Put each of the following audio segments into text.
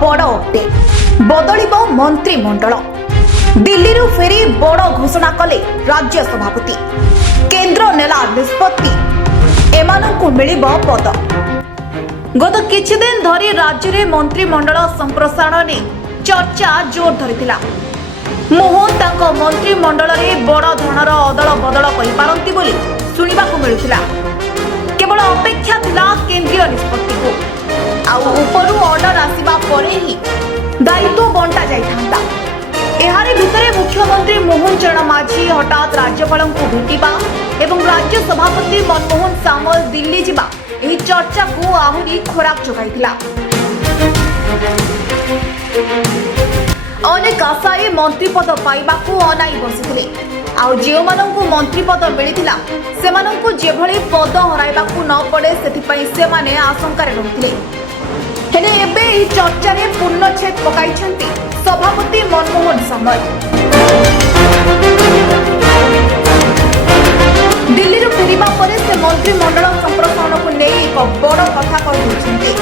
बड़ अपडेट बदलिबो मंत्रिमंडल दिल्ली फेरी बड़ घोषणा कले राज्य सभापति केंद्र नेला निष्पत्ति एमानंकु मिलिबो पद। गत किछि दिन धरी राज्य रे मंत्रिमंडल संप्रसारण ने चर्चा जोर धरिथिला। मोहन तांको मंत्रिमंडल रे बड़ धरणर अदल बदल करि पारंती बोली सुनिबाकु मिलुथिला। केवल अपेक्षा थिला केंद्रीय निष्पत्ति को आउ उपरु ऑर्डर आसीबा परे ही दायित्व बंटा जाइथांता। एहारे भितरे मुख्यमंत्री मोहन चरण माझी हठात राज्यपाल को भेटिबा एवं राज्य सभापति मनमोहन सामल दिल्ली जिबा एही चर्चा को आहुरी खोराक जोगाइथिला। अनेक आशायी मंत्री पद पाइबाकू अनाई बसिथिले। आउ जे माननकु मंत्री पद मिलिथिला सेमाननकु जेभଳି पद हराइबाकू न पड़े सेथिपई सेमाने आशंकारे रहुथिले। हेले एबे एही चर्चा रे पूर्णछेद पकाइछंती सभापति मनमोहन सामल। दिल्ली रू फेरिबा परे से मंत्रिमंडल संप्रसारण को नै एक बड़ कथा कहि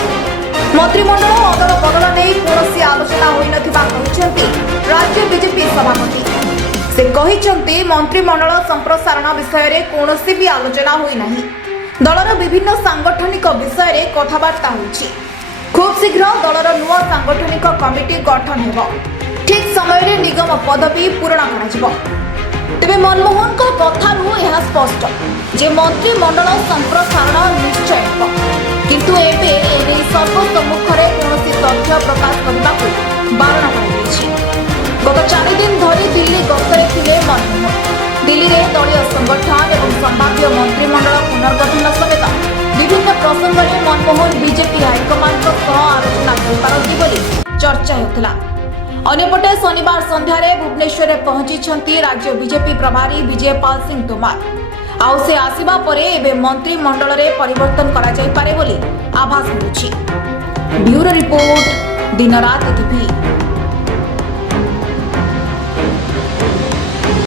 मंत्रिमंडल अदल बदल नहीं कौन आलोचना होई नथिबा कहिसेंती राज्य बीजेपी सभापति। से कहिसेंती मंत्रिमंडल संप्रसारण विषय रे कोनोसी भी आलोचना होई नाही। दलर विभिन्न सांगठनिक विषय रे कथबार्ता होछि। खूब शीघ्र दलर नुआ सांगठनिक कमिटी गठन हेबो। ठीक समय रे निगम पदवी पूर्ण कराजिबो। तेबे मनमोहन को कथारू यह स्पष्ट जे मंत्रिमंडल संप्रसारण निश्चय हेबो, किंतु एबे एने सर्वसम्मुखरे कौनसी तथ्य प्रकाश करने को बारण कर। गत 4 दिन धरी दिल्ली गस्तरे थिले मनमोहन। दिल्ली रे दलीय संगठन एवं संभाव्य मंत्रिमंडल पुनर्गठन समेत विभिन्न प्रसंग में मनमोहन बीजेपी हाईकमांड आलोचना करिपारती बोली चर्चा हेउथला। अन्यपटे शनिवार संध्यारे भुवनेश्वर में पहुंची राज्य बीजेपी प्रभारी विजयपाल सिंह तोमर। आउ से आसीबा परे एबे मंत्रिमंडल रे परिवर्तन करा जाई पारे बोली आभास मिलुछि। ब्यूरो रिपोर्ट दिन रात टीवी।